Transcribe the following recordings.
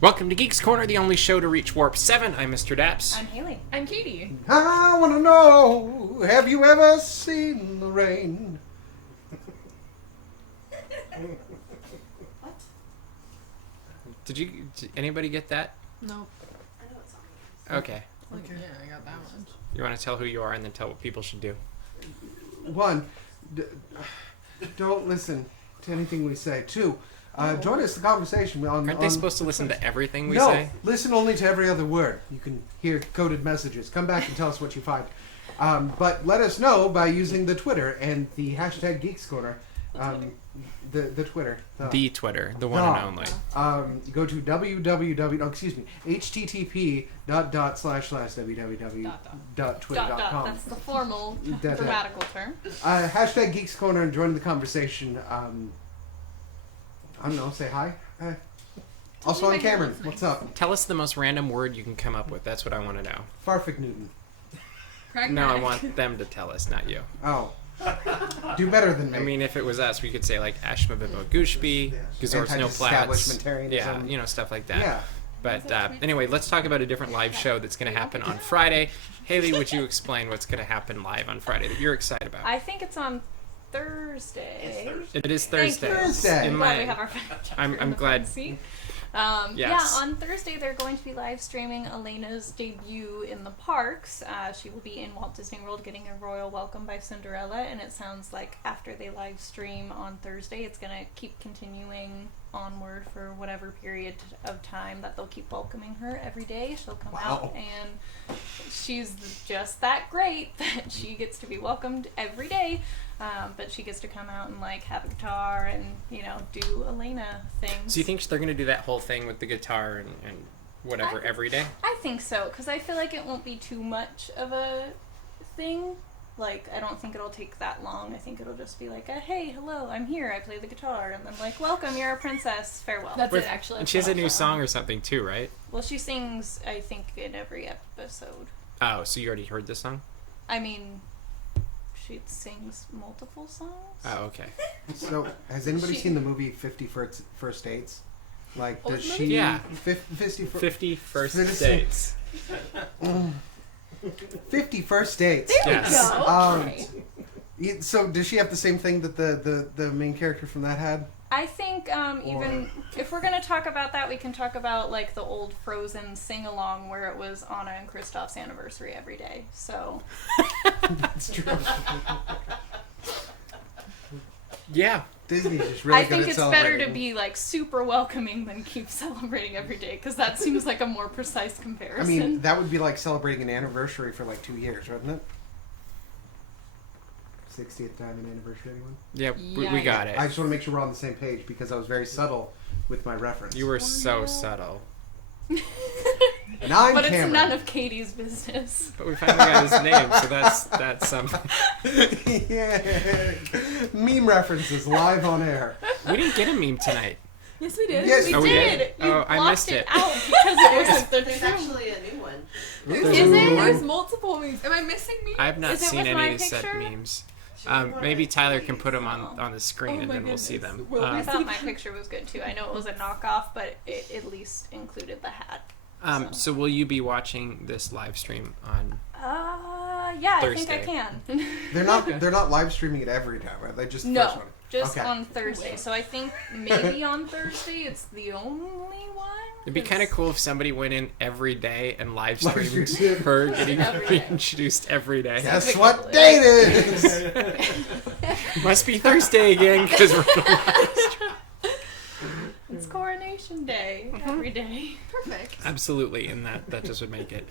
Welcome to Geeks Corner, the only show to reach Warp 7. I'm Mr. DAPs. I'm Haley. I'm Katie. I want to know, have you ever seen the rain? What? Did anybody get that? No. I know it's on. Okay. Okay. Yeah, I got that one. You want to tell who you are and then tell what people should do? One, don't listen to anything we say. Two, join us in the conversation on... Aren't they supposed to listen to everything we no, say? listen only to every other word. You can hear coded messages. Come back and tell us what you find. But let us know by using the Twitter and the hashtag Geeks Corner. The Twitter. The Twitter, the one and only. Go to http://www.twitter.com. That's the formal That- grammatical term. Hashtag Geeks Corner and join the conversation. I don't know, say hi. Also on Cameron, what's up? Tell us the most random word you can come up with. That's what I want to know. Farfig Newton. No, I want them to tell us, not you. Oh. Do better than me. I mean, if it was us, we could say like Ashmabibo Gushby, Gazor's no plats. Yeah, you know, stuff like that. Yeah. But anyway, let's talk about a different live show that's going to happen on Friday. Haley, would you explain what's going to happen live on Friday that you're excited about? I think it's on Thursday. It is Thursday. Thursday. In Glad my- we have our friend I'm glad. seat. Yes. Yeah, on Thursday they're going to be live streaming Elena's debut in the parks. She will be in Walt Disney World getting a royal welcome by Cinderella, and it sounds like after they live stream on Thursday, it's going to keep continuing onward for whatever period of time that they'll keep welcoming her every day. She'll come out, and she's just that great that she gets to be welcomed every day. But she gets to come out and like have a guitar and, you know, do Elena things. So you think they're going to do that whole thing with the guitar and whatever every day? I think so, because I feel like it won't be too much of a thing. Like, I don't think it'll take that long. I think it'll just be like, hey, hello, I'm here, I play the guitar, and then like, welcome, you're a princess, farewell. That's it, actually. And she has a new song or something too, right? Well, she sings, I think, in every episode. Oh, so you already heard this song? I mean, she sings multiple songs. Oh, okay. So, has anybody seen the movie 50 First Dates? Like, does she... Yeah. 50 First Citizen- Dates. 50 First Dates. There Yes. we go. Okay. So, does she have the same thing that the main character from that had? I think even if we're gonna talk about that, we can talk about like the old Frozen sing-along where it was Anna and Kristoff's anniversary every day. So That's true. Yeah. Disney's just really I good think at it's better celebrating. to be like super welcoming than keep celebrating every day, because that seems like a more precise I comparison. mean, that would be like celebrating an anniversary for like 2 years, wouldn't it? 60th diamond anniversary, anyone? Yeah, we Yeah. got it. I just want to make sure we're on the same page because I was very subtle with my reference. You were so subtle. Now I'm but it's Cameron. none of Katie's business. But we finally got his name, so that's something. Yeah. Meme references live on air. We didn't get a meme tonight. Yes, we did. Yes, We Oh, we did. did? You Oh, I blocked missed it. out because it wasn't the There's truth. actually a new one. Is There's it? a new There's one. multiple memes. Am I missing memes? I've not Is it seen with any my of said picture? memes. Maybe Tyler can put them on the screen Oh and my then we'll see goodness. them. Will we I Um, thought my picture was good too. I know it was a knockoff, but it at least included the hat. so will you be watching this live stream on? Yeah, Thursday. I think I can. They're not live streaming it every time, right? They just the No, first one. just Okay. on Thursday. So I think maybe on Thursday it's the only one. It'd be kind of cool if somebody went in every day and live Live streamed streamed. her getting Every day. reintroduced every day. Guess what day it is? Must be Thursday again because we're on live stream. It's Coronation Day every day. Perfect. Absolutely, and that just would make it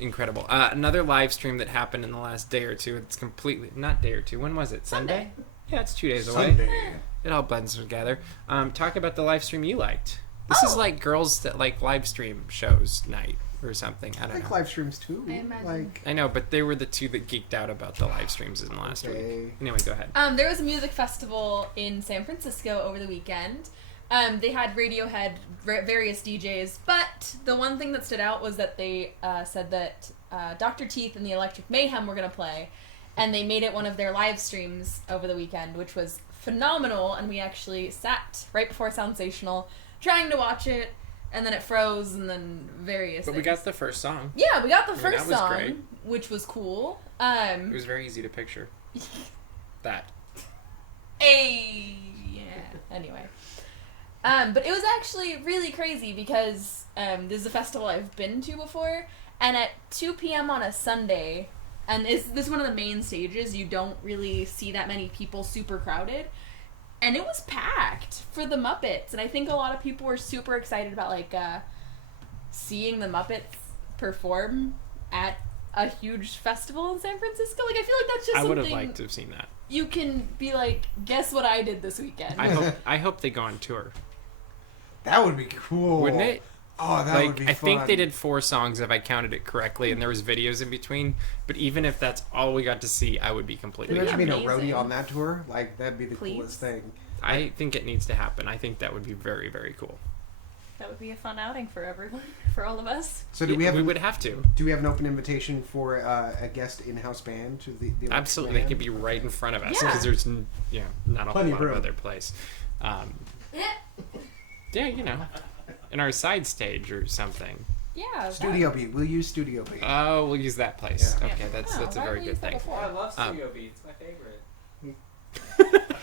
incredible. Another live stream that happened in the last day or two. It's completely not day or two. When was it? Sunday? Yeah, it's 2 days away. Sunday. It all blends together. Talk about the live stream you liked. This is like girls that like live stream shows night or something. I I don't like know. live streams too. I imagine. Like, I know, but they were the two that geeked out about the live streams in the last Okay. week. Anyway, go ahead. There was a music festival in San Francisco over the weekend. They had Radiohead, various DJs, but the one thing that stood out was that they said that Dr. Teeth and the Electric Mayhem were going to play, and they made it one of their live streams over the weekend, which was phenomenal, and we actually sat right before Soundsational trying to watch it, and then it froze, and then various. But things. we got the first song. Yeah, we got the first that was song, great. which was cool. It was very easy to picture. That. Yeah. Anyway. But it was actually really crazy because this is a festival I've been to before, and at 2 p.m. on a Sunday, and this is one of the main stages, you don't really see that many people super crowded, and it was packed for the Muppets, and I think a lot of people were super excited about, like, seeing the Muppets perform at a huge festival in San Francisco. Like, I feel like that's just I would something have liked to have seen that. you can be like, guess what I did this weekend. I hope they go on tour. That would be cool. Wouldn't it? Oh, that Like, would be I fun. think they did 4 songs if I counted it correctly, and there was videos in between. But even if that's all we got to see, I would be completely. Imagine being a Amazing. roadie on that tour. Like, that'd be the Please. coolest thing. I think it needs to happen. I think that would be very, very cool. That would be a fun outing for everyone, for all of us. So do we have? We would have to. Do we have an open invitation for a guest in-house band to the electric Absolutely, they band? could be right in front of us Yeah. because there's not a Plenty whole of lot of room. other place. Yeah, in our side stage or something. Yeah. Studio B. We'll use Studio B. Oh, we'll use that place. Yeah. Okay, that's Oh, a why very haven't we good used that thing. before? I love Studio B. It's my favorite.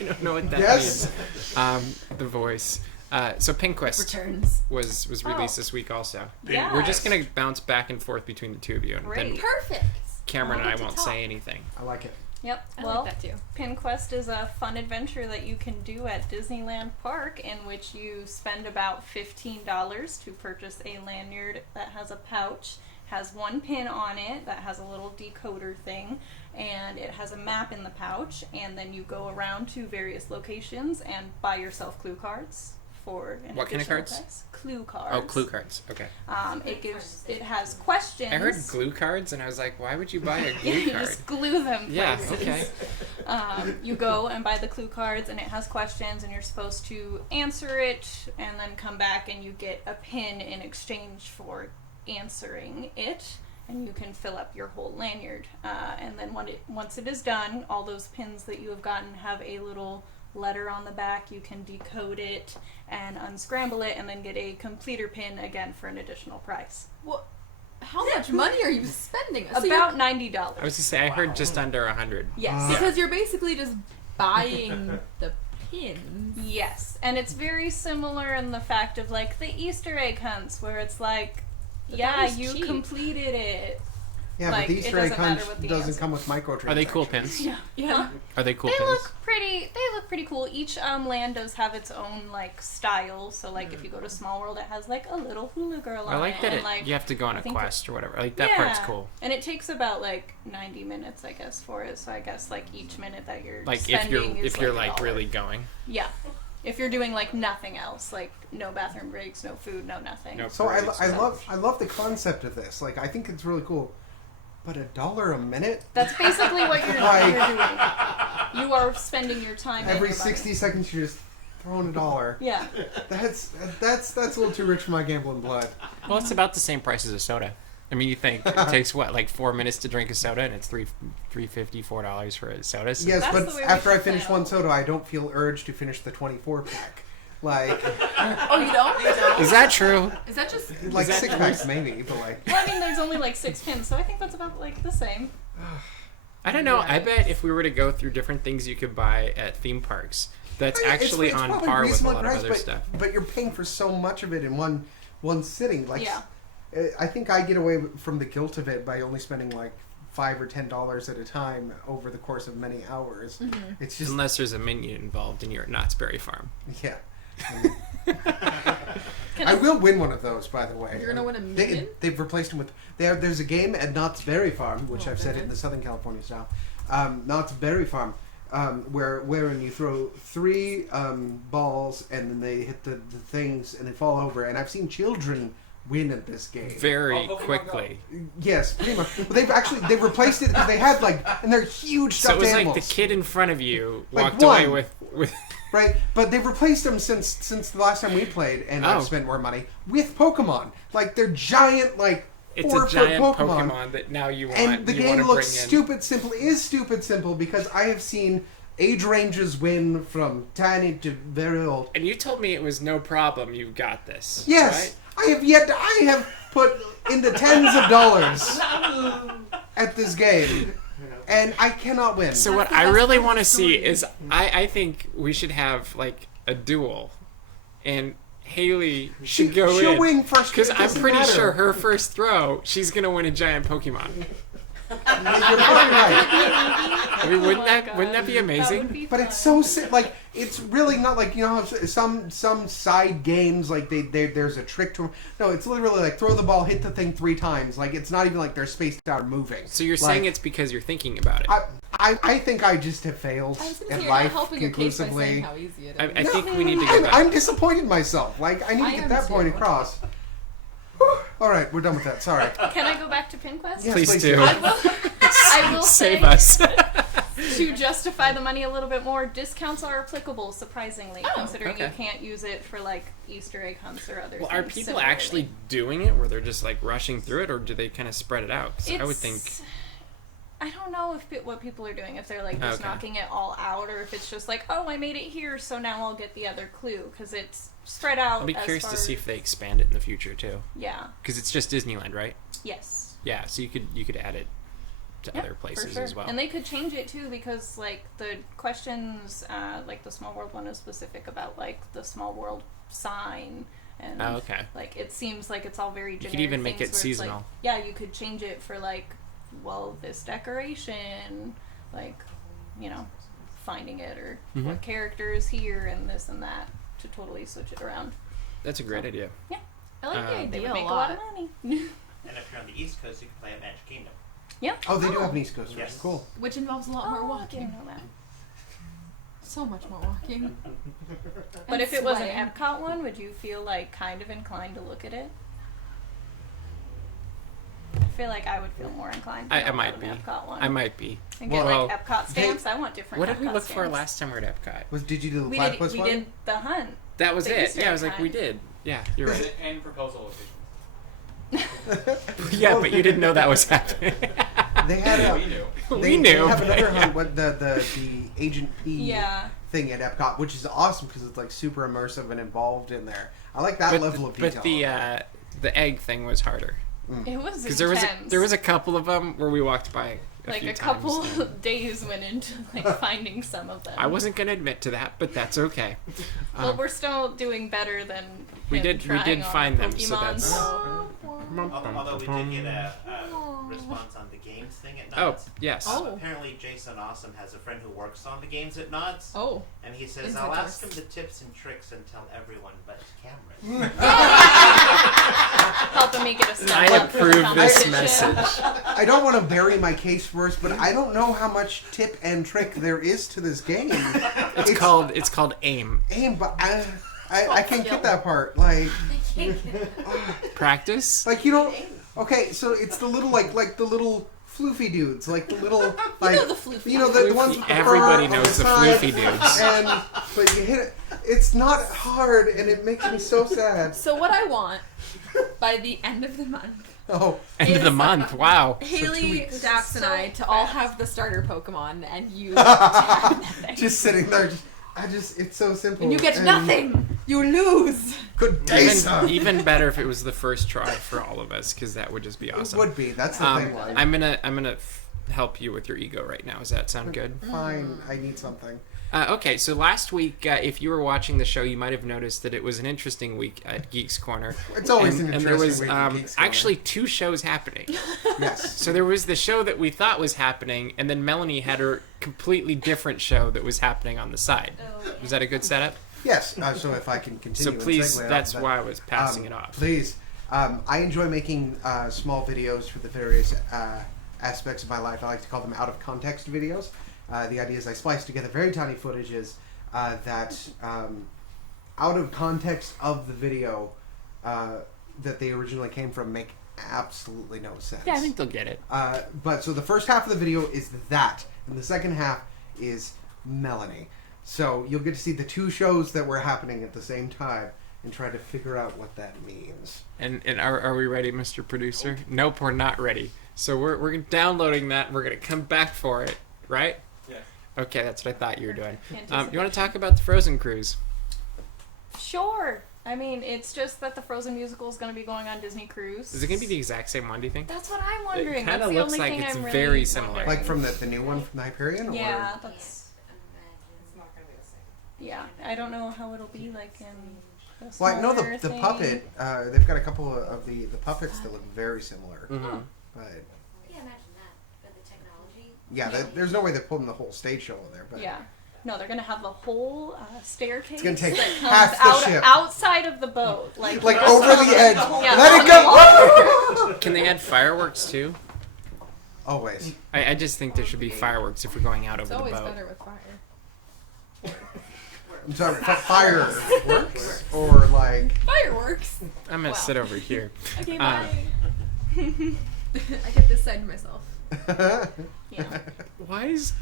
I don't know what that Yes. means. The voice. So Pinquest Returns. was released Oh. this week also. Yeah. We're just gonna bounce back and forth between the two of you, and Great. then Perfect. Cameron and I'll I get to won't talk. say anything. I like it. Yep. I Well, like that too. PinQuest is a fun adventure that you can do at Disneyland Park in which you spend about $15 to purchase a lanyard that has a pouch, has 1 pin on it that has a little decoder thing, and it has a map in the pouch, and then you go around to various locations and buy yourself clue cards for an What kind of additional cards? price. Clue cards. Oh, clue cards. Okay. It has questions. I heard glue cards, and I was like, why would you buy a glue You card? just glue them. Yeah. places. Okay. You go and buy the clue cards, and it has questions, and you're supposed to answer it, and then come back, and you get a pin in exchange for answering it, and you can fill up your whole lanyard. And then once it is done, all those pins that you have gotten have a little letter on the back. You can decode it and unscramble it, and then get a completer pin again for an additional price. Well, how much money are you spending? So About you're- $90. I was to say I heard just under 100. Yes. because you're basically just buying the pins. Yes, and it's very similar in the fact of like the Easter egg hunts, where it's like, But yeah, that was you cheap. completed it. Yeah, Like, but the it Easter egg doesn't matter hunt what the doesn't answer come with microtransactions. Are they cool pins? Yeah. Are they cool They pins? look pretty. They look pretty cool. Each land does have its own like style. So like if you go to Small World, it has like a little hula girl on I like it, that and like you have to go on I a think quest or whatever. Like that part's yeah. cool. And it takes about like 90 minutes, I guess, for it. So I guess like each minute that you're Like spending if is, you're like like $1. really going. Yeah. If you're doing like nothing else, like no bathroom breaks, no food, no nothing. No So parades, no- I love the concept of this. Like, I think it's really cool. But $1 a minute? That's basically what you're Like- doing. You are spending your time. and Every your money. 60 seconds, you're just throwing $1. Yeah. That's a little too rich for my gambling blood. Well, it's about the same price as a soda. I mean, you think it takes what, like 4 minutes to drink a soda, and it's $3.50, $4 for a soda. So Yes, That's but the way we after I should finish play it. one soda, I don't feel urged to finish the 24 pack. Like, Oh, you don't? is that true? Is that just? like that 6 packs maybe, but like, Well, I mean, there's only like 6 pins, so I think that's about like the same. I don't know. I Right. bet if we were to go through different things you could buy at theme parks, that's I mean, actually it's on probably par with a reasonable lot of price, other but, stuff. But you're paying for so much of it in one sitting. Like, Yeah. I think I get away from the guilt of it by only spending like $5 or $10 at a time over the course of many hours. Mm-hmm. It's just Unless there's a minion involved and you're at Knott's Berry Farm. yeah. Can I will win one of those, by the way. You're gonna win a minion? They've replaced them with. There's a game at Knott's Berry Farm, which Oh, I've said it in the Southern California style. Knott's Berry Farm, wherein you throw 3 balls and then they hit the things and they fall over. And I've seen children win at this game. Very Oh, Pokemon quickly. Yes, pretty much. But they've replaced it because they had like, and they're huge So stuffed it was animals. like the kid in front of you Like walked away one. with Right, but they've replaced them since the last time we played, and Oh. I've spent more money with Pokemon. Like they're giant, like it's 4 a foot giant Pokemon. Pokemon that now you want. And the you game wanna looks bring in. stupid simple. Is stupid simple because I have seen age ranges win from tiny to very old. And you told me it was no problem. You've got this. Yes, Right? I have put into tens of dollars at this game, and I cannot win. So what I really want to see is I think we should have like a duel, and Haley should go she'll in win first because I'm doesn't pretty matter. sure her first throw she's gonna win a giant Pokemon. You're probably right. I mean, wouldn't Oh my wouldn't that be amazing? That would be But fun. it's so like it's really not like how some side games like there's a trick to them. No, it's literally like throw the ball, hit the thing 3 times. Like it's not even like they're spaced out or moving. So you're saying it's because you're thinking about it. I think I just have failed I was gonna in say, you're not life helping your case by saying conclusively. how easy it is. I think we need to go back. I'm disappointed in myself. Like I need to I get am that point too. across. Whew. All right, we're done with that. Sorry. Can I go back to PinQuest? Yes, Please please do. do. I will say, Save us. to justify the money a little bit more, discounts are applicable, surprisingly, Oh, considering okay. you can't use it for, like, Easter egg hunts or other Well, things. are people similarly. actually doing it where they're just like rushing through it, or do they kind of spread it out? 'Cause I would think. I don't know what people are doing, if they're, like, just Okay. knocking it all out, or if it's just like, oh, I made it here, so now I'll get the other clue, because it's spread out. I'll be as curious far to see as- if they expand it in the future too, Yeah. because it's just Disneyland, right? Yes. Yeah, so you could add it to Yep, other for places sure. as well. And they could change it too, because like the questions, like the Small World one is specific about like the Small World sign, and Oh, okay. like it seems like it's all very generic. could even make things it where it's, seasonal. Like, yeah, you could change it for like, well, this decoration, like, finding it or Mhm. what character is here and this and that to totally switch it around. That's a great idea. I like the They idea would a make a lot. lot of money. And if you're on the East Coast, you can play at Magic Kingdom. Oh, they do have an East Coast Yes. version. Cool. Which involves a lot more Oh, I walking. didn't know that. So much more walking. But And if it was an sweating. Epcot one, would you feel like kind of inclined to look at it? I feel like I would feel more inclined to I go with might an be. Epcot one. I might be. And get Well, like Epcot stamps. I want different. What did we Epcot look for stamps. last time we were at Epcot? Did you do the We platypus did. one? We did the hunt. That was The it. Easter Yeah, I egg was like, we hunt. did. Yeah, you're right. And proposal location. Yeah, but you didn't know that was happening. They had a. We knew. They, We knew. They have but- another yeah. hunt, what the Agent P Yeah. thing at Epcot, which is awesome because it's like super immersive and involved in there. I like that level of detail. But the egg thing was harder It was because intense. there was a couple of them where we walked by like few a couple times. days went into like finding some of them. I wasn't gonna admit to that, but that's okay. Well, we're still doing better than We him did trying on find them, so Pokemon, that's- so- Although we did get a response on the games thing at Oh Knott's. yes. Oh. Apparently, Jason Awesome has a friend who works on the games at Knott's, Oh. and he says, Inside "I'll ask him jokes. the tips and tricks and tell everyone but cameras." helping me get a step I up for the approve this competition. message. I don't want to bury my case first, but I don't know how much tip and trick there is to this game. It's called AIM. aim, but I can't get that part. Like Practice. you know. Okay, so it's the little like the little floofy dudes, like the little like know the floofy you know the ones with the Everybody fur on knows the side, floofy dudes. And but you hit it. It's not hard, and it makes me so sad. So what I want by the end of the month, Oh, End of the month. Wow. Haley, weeks. Daps, and So I to all fast. have the starter Pokemon, and you nothing. just sitting there. It's so simple. And you get and nothing. You lose. Good day, sir. Even better if it was the first try for all of us, because that would just be It awesome. would be. That's the thing. Like, I'm gonna help you with your ego right now. Does that sound good? fine. I need something. Okay, so last week, if you were watching the show, you might have noticed that it was an interesting week at Geeks Corner. It's always and, an and interesting there was week at Geeks Corner. actually 2 shows happening. Yes. So there was the show that we thought was happening, and then Melanie had her completely different show that was happening on the side. Was that a good setup? Yes. So if I can continue. So and please, segue off that's that. why I was passing it off. Please. I enjoy making small videos for the various aspects of my life. I like to call them out of context videos. The idea is I splice together very tiny footages that, out of context of the video that they originally came from, make absolutely no sense. Yeah, I think they'll get it. But so the first half of the video is that, and the second half is Melanie. So you'll get to see the 2 shows that were happening at the same time and try to figure out what that means. And are we ready, Mr. Producer? Nope, we're not ready. So we're downloading that, and we're going to come back for it, right? Yes. Okay, that's what I thought you were doing. Anticipation. You want to talk about the Frozen Cruise? Sure. I mean, it's just that the Frozen musical is going to be going on Disney Cruise. Is it going to be the exact same one, do you think? That's what I'm wondering. It kind That's of the looks only like thing it's I'm really very similar. wondering. Like from the new one from the Hyperion? Yeah, Or? that's... Yeah, I don't know how it'll be like in the Well, I know smaller the thing. puppet, they've got a couple of the puppets that look very similar. Mm-hmm. But, Yeah, imagine that. But the technology. yeah, there's no way they're pulling the whole stage show in there. But Yeah. No, they're gonna have the whole staircase. It's gonna take that comes half the out, ship. outside of the boat, like just over on the edge. Yeah, Let on it the go! Can they add fireworks too? Always. I just think there should be fireworks if we're going out It's over the always boat. better with fire. I'm sorry, fireworks? Or like... Fireworks. I'm gonna Wow. sit over here. Okay, Uh, bye. I get this side to myself. Yeah. Why is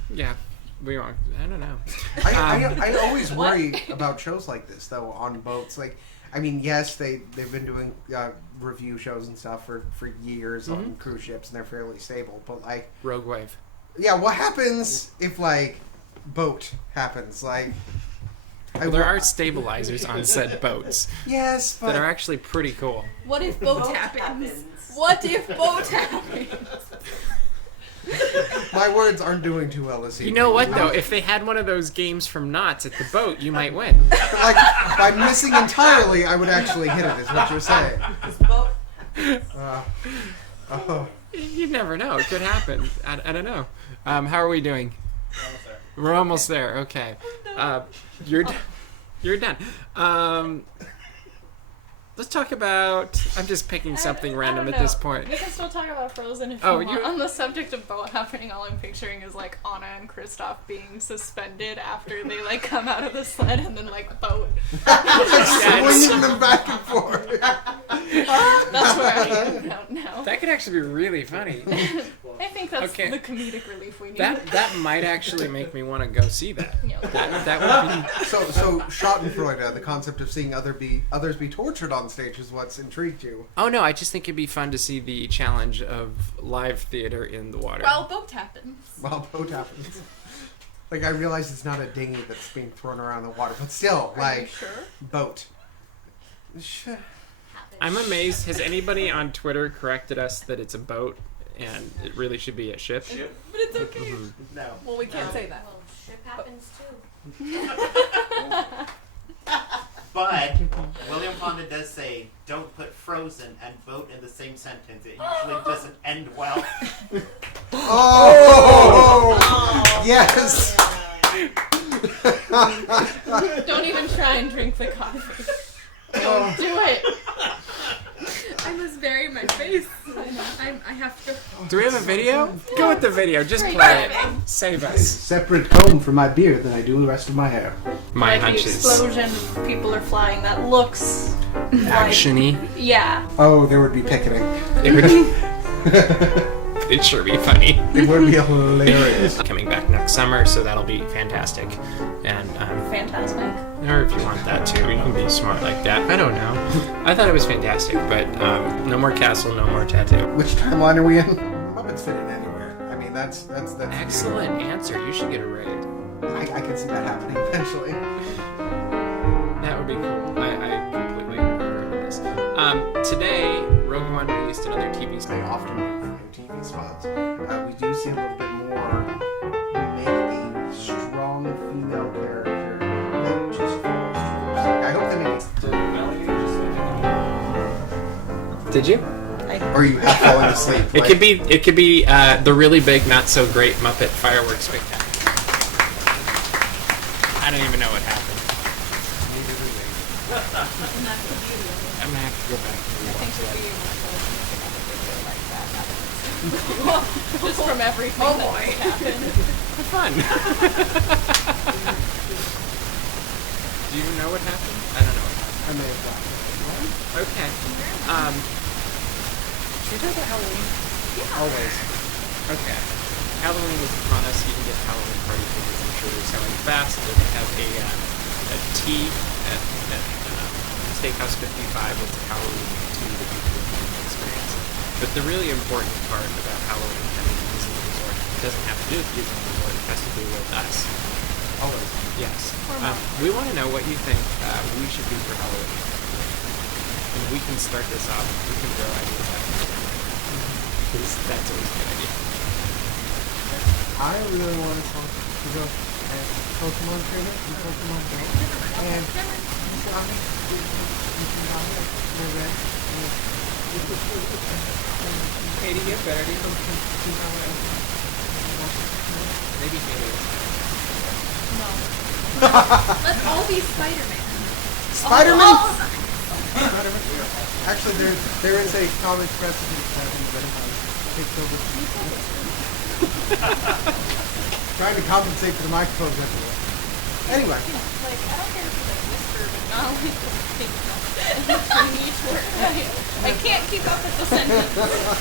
we won't. I don't know. I always worry about shows like this though on boats. Like, I mean, yes, they've been doing review shows and stuff for years on cruise ships, and they're fairly stable. But like, Rogue Wave. yeah, what happens if like boat happens? Like, Well, there are stabilizers on said boats yes, but that are actually pretty cool. What if boat happens? What if boat happens? my words aren't doing too well this evening. You know what though? If they had one of those games from Knott's at the boat, you might win. Like, by missing entirely, I would actually hit it. Is what you're saying? Oh. You never know. It could happen. I don't know. How are we doing? We're almost there. Okay. You're done. Let's talk about. I'm just picking something random at this point. We can still talk about Frozen if Oh, you want. you- On the subject of boat happening, all I'm picturing is like Anna and Kristoff being suspended after they like come out of the sled and then like boat. Swinging them back and forth. That's where I am out now. That could actually be really funny. I think that's Okay. the comedic relief we need. That might actually make me want to go see that. Yeah. That would be. So Schadenfreude, the concept of seeing others be tortured on stage, is what's intrigued you. Oh no, I just think it'd be fun to see the challenge of live theater in the water. Well, boat happens. While boat happens. Like, I realize it's not a dinghy that's being thrown around the water, but still, Are like, you sure? boat. Sure. I'm amazed. Has anybody on Twitter corrected us that it's a boat and it really should be a ship? Ship? But it's okay. No. Well, we can't say that. Well, ship happens too. But William Fonda does say, "Don't put frozen and boat in the same sentence. It usually doesn't end well." Oh! Yes! Don't even try and drink the coffee. Don't do it. I must bury my face. I have to. Do we have a video? Go with the video. Just play it. Save us. Separate comb for my beard than I do the rest of my hair. My Like the hunches. explosion, people are flying. That looks Actiony. yeah. Oh, there would be picketing. It would. It'd sure be funny. It would be hilarious. Coming back next summer, so that'll be fantastic. And Fantastic. or if you want that too, you can be smart like that. I don't know. I thought it was fantastic, but no more castle, no more tattoo. Which timeline are we in? Muppets fit in anywhere. I mean, that's Excellent answer. You should get a raid. I can see that happening eventually. That would be cool. I completely agree with this. Today, Rogue One released another TV They spot. often do TV spots. We do see a little bit more make a strong female character that just follows troops. I hope they make it. Did you? Or are you half falling asleep? It could be the really big, not so great Muppet fireworks spectacular. I don't even know what happened. I'm gonna have to go back and rewatch that. Just from everything that happened. Fun. Do you know what happened? I don't know what happened. I may have gotten it. Okay. Should we talk about Halloween? Always. Okay. Halloween is upon us. You can get Halloween party tickets. I'm sure they're selling fast. They have a tea at Steakhouse 55 with the Halloween tea that you can experience. But the really important part about Halloween coming to Disney Resort doesn't have to do with Disney Resort. It has to do with us. Always. Yes. We want to know what you think we should do for Halloween. we can start this off. We can throw ideas out. Because that's always a good idea. I really want to go as Pokemon trainer and Pokemon Go. And Katie, you have better ideas? Maybe Haley. No. Let's all be Spider-Man. Spider-Man? All of us. Actually, there is a comic precedent that takes over. Trying to compensate for the microphones everywhere. Anyway. Like, I don't care if you like whisper, but not like the thing between each word. I can't keep up with the sentence.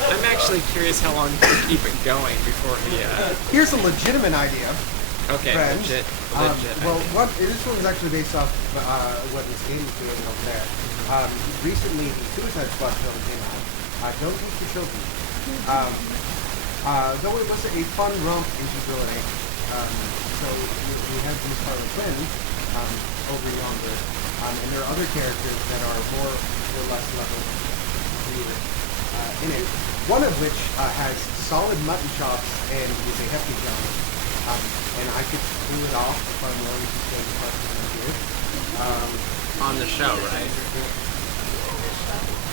I'm actually curious how long you can keep it going before he. Here's a legitimate idea. Okay, Friends. legit. Well, this one is actually based off what this game is doing over there. Recently, the Suicide Squad film came out. Don't teach your children. Though it was a fun romp into villainy. So we have these Harley Quinn over yonder, and there are other characters that are more or less level weird in it. One of which has solid mutton chops and is a hefty gentleman. And I could pull it off if I'm willing to stay the part that I'm here. On the show, right?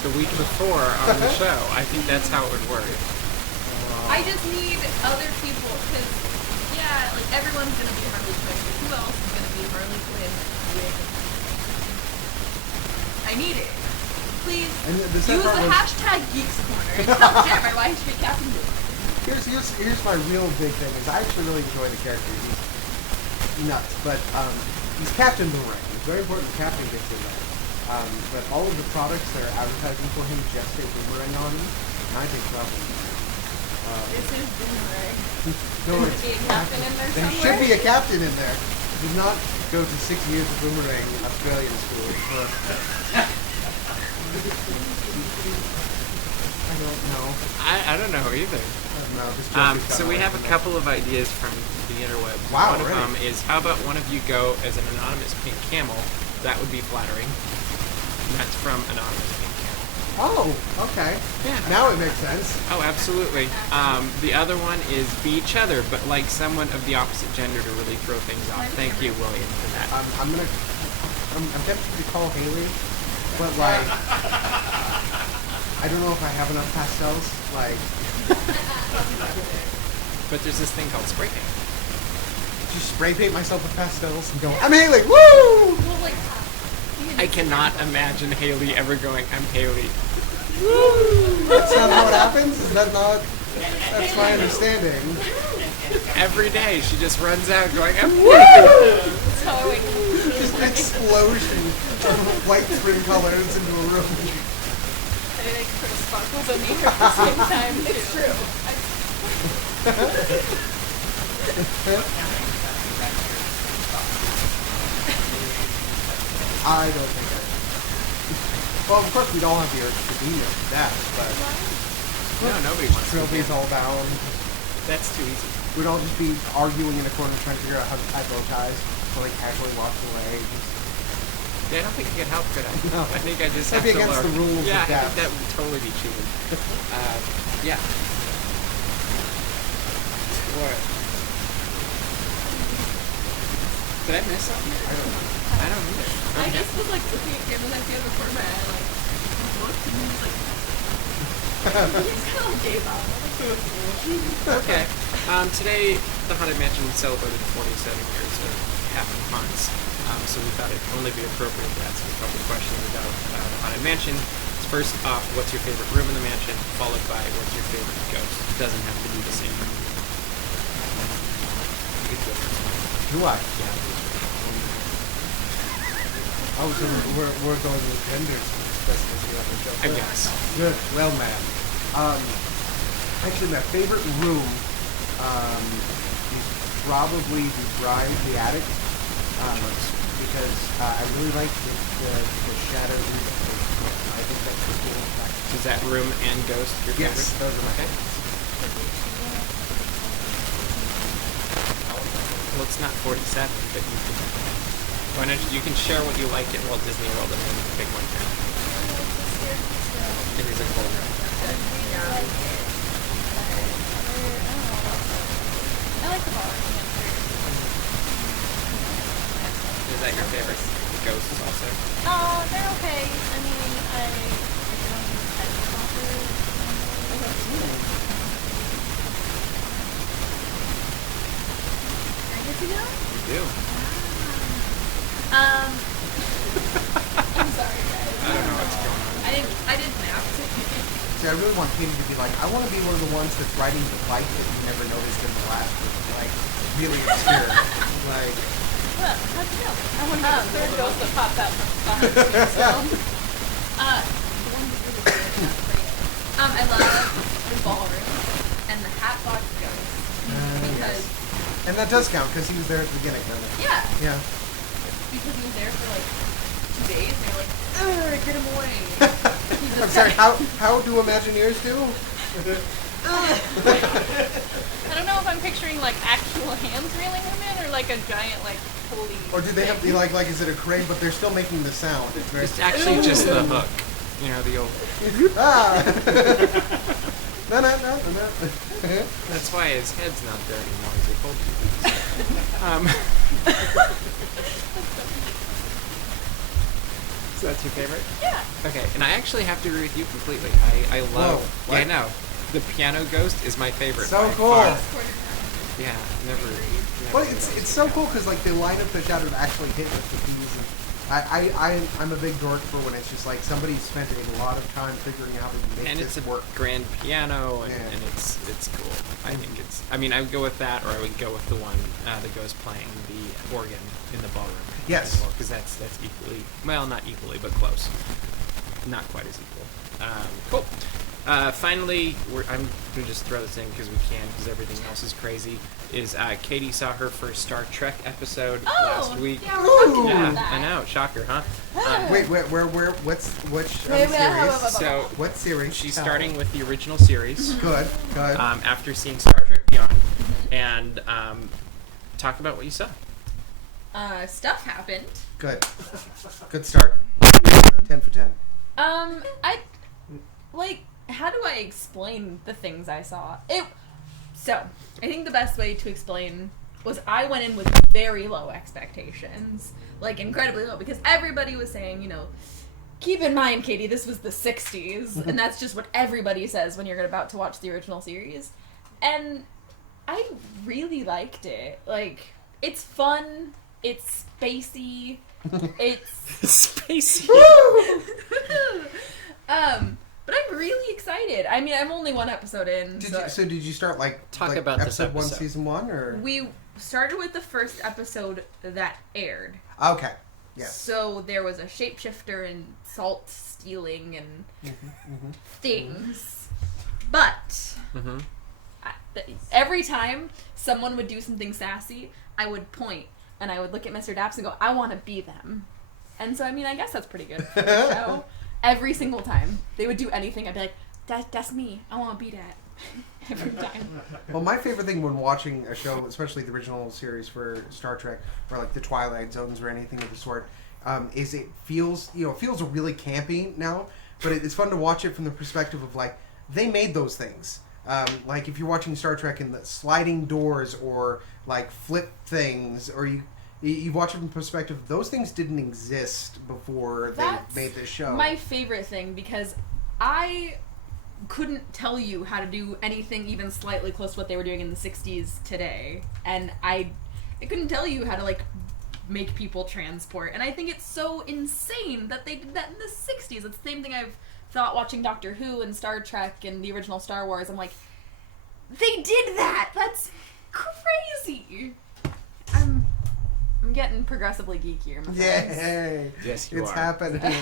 The week before on the show. I think that's how it would work. I just need other people, because, yeah, like, everyone's gonna be Harley Quinn, but who else is gonna be Harley Quinn with... I need it. Please, And the use sad part the was, hashtag Geeks Corner and tell Jeremy why he should be Captain Blue. here's my real big thing is I actually really enjoy the character. He's nuts, but he's Captain Boomerang. It's very important Captain gets in there. But all of the products that are advertising for him just say Boomerang on them, and I think probably. This is Boomerang. No, Should it's be a captain in there there somewhere? should be a captain in there. Did not go to 6 years of Boomerang Australian school. I don't know. I don't know either. No, this joke is So kinda we like have a that. couple of ideas from the interweb. Wow, One of already? them is, how about one of you go as an anonymous pink camel? That would be flattering. That's from anonymous pink camel. Oh, okay. Yeah. Now it makes sense. Oh, absolutely. The other one is be each other, but like someone of the opposite gender to really throw things off. Thank you, William, for that. I'm tempted to call Haley, but like, I don't know if I have enough pastels. Like, But there's this thing called spray paint. just spray paint myself with pastels and go, I'm Haley, woo! Well, like, I cannot imagine Haley ever going, I'm Haley. That's not how it happens? Is that not? That's my understanding. Every day she just runs out going, I'm Haley. That's how I wake up. Just an explosion of white spring colors into a room. I like put a sparkles on the hair at the same time, too. it's true. I don't think I. Well, of course, we'd all have the urge to be that, but No, nobody wants to. trilby's all down. That's too easy. We'd all just be arguing in a corner trying to figure out how to tie bow ties. So, like, casually walks away. Just, Yeah, I don't think you could help, could I? No. I think I just That'd have be to against learn. the rules of Yeah, I DAPs. think that would totally be cheating. Yeah. What? Did I miss something? I don't know. I don't either. I just was like looking at him and I see the format and like looked and he was like he just kind of gave up. Okay. Today, the Haunted Mansion celebrated 47 years of having haunts. So we thought it'd only be appropriate to ask a couple questions about the Haunted Mansion. First off, what's your favorite room in the mansion? Followed by, what's your favorite ghost? It doesn't have to be the same room. You could go first. Do I? Yeah. Oh, so we're going with genders and specificity on the show. I guess. Good. Well, man. Actually, my favorite room is probably the Brian, the attic, because I really like the shadow. I think that's the cool fact. Is that room and ghost your Yes, favorite? those are my Okay. favorites. Well, it's not 47, but you can. Why don't you can share what you like at Walt Disney World and then pick one down. See, I really want Katie to be like, I want to be one of the ones that's riding the bike that you never noticed in the last movie. Like, really obscure. Like, Well, how'd you know? I want to get a third ghost that pops out from behind you, so. The one who's really good, that's great. I love the ballroom and the hatbox ghost because and that does count because he was there at the beginning, doesn't it? yeah, Yeah. because he was there for like 2 days and they're like, ugh, get him away. He's I'm sorry. How do Imagineers do? I don't know if I'm picturing like actual hands reeling him in or like a giant like pulley. Or do they have the like is it a crane? But they're still making the sound. It's very. It's actually just the hook. You know, the old... Ah. No. That's why his head's not there anymore, as I told you. So that's your favorite? Yeah. Okay, and I actually have to agree with you completely. I love... Whoa, Yeah, I what? know. The piano ghost is my favorite. So by cool. far. Yeah, never Well, noticed it's so it. cool because like the line of the shadow actually hit with the keys. And I'm a big dork for when it's just like somebody spent a lot of time figuring out how to make And this it's a work. grand piano, and, Yeah. and it's cool. I think it's... I mean, I would go with that, or I would go with the one that goes playing the organ in the ballroom. Yes. Because that's equally... Well, not equally, but close. Not quite as equal. Cool. Finally, I'm going to just throw this in because we can, because everything else is crazy, is Katie saw her first Star Trek episode last week. Yeah, we're talking Ooh. about Yeah, that. I know. Shocker, huh? Wait, where? Which Wait, series? So What series? she's Tell. starting with the original series Good. after seeing Star Trek Beyond. And talk about what you saw. Stuff happened. Good start. 10 for 10. How do I explain the things I saw? So, I think the best way to explain was I went in with very low expectations. Like, incredibly low, because everybody was saying, you know, keep in mind, Katie, this was the 60s, and that's just what everybody says when you're about to watch the original series. And I really liked it. Like, it's fun, it's spacey, it's... Spacey. But I'm really excited. I mean, I'm only one episode in. Did you start Talk like about this episode 1, episode. season 1, or? We started with the first episode that aired. Okay. Yes. So there was a shapeshifter and salt stealing and things. But Mm-hmm. every time someone would do something sassy, I would point and I would look at Mr. Daps and go, I want to be them. And so, I mean, I guess that's pretty good for the show. Every single time they would do anything, I'd be like, that's me. I want to be that. Every time. Well, my favorite thing when watching a show, especially the original series for Star Trek, or like the Twilight Zones or anything of the sort, is it feels really campy now, but it's fun to watch it from the perspective of like, they made those things. Like if you're watching Star Trek and the sliding doors or like flip things, or you watch it from the perspective, those things didn't exist before That's they made this show. my favorite thing, because I couldn't tell you how to do anything even slightly close to what they were doing in the 60s today. And I couldn't tell you how to, like, make people transport. And I think it's so insane that they did that in the 60s. It's the same thing I've thought watching Doctor Who and Star Trek and the original Star Wars. I'm like, they did that! That's crazy! I'm getting progressively geekier, my friends. Yay! Yes, you It's are. happening.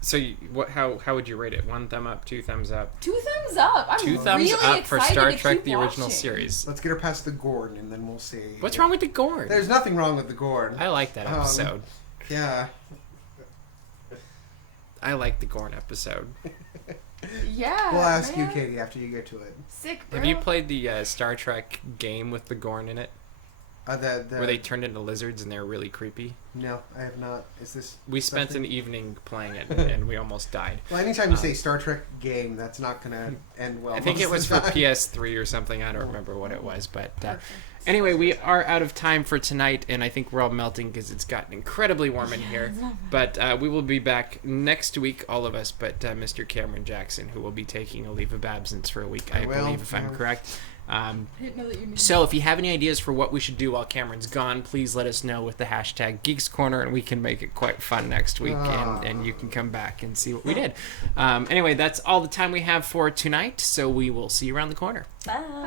So, how would you rate it? 1 thumb up, 2 thumbs up? 2 thumbs up! I'm 2 thumbs really up for excited Star to Trek: keep The Original watching. Series. Let's get her past the Gorn, and then we'll see. What's wrong with the Gorn? There's nothing wrong with the Gorn. I like that episode. Yeah. I like the Gorn episode. Yeah. We'll ask you, man. Katie, after you get to it. Sick, bro. Have you played the Star Trek game with the Gorn in it? Where they turned into lizards and they're really creepy? No, I have not. Is this... We spent something- an evening playing it and we almost died. Well, anytime you say Star Trek game, that's not going to end well. I think it was most for of the time. PS3 or something. I don't remember what it was. But anyway, we are out of time for tonight, and I think we're all melting because it's gotten incredibly warm in here. But we will be back next week, all of us, but Mr. Cameron Jackson, who will be taking a leave of absence for a week, I will, believe, if I'm yeah. correct. I didn't know that you knew. So if you have any ideas for what we should do while Cameron's gone, please let us know with the hashtag Geeks Geeks Corner, and we can make it quite fun next week, and you can come back and see what we did. Anyway, that's all the time we have for tonight, so we will see you around the corner. Bye.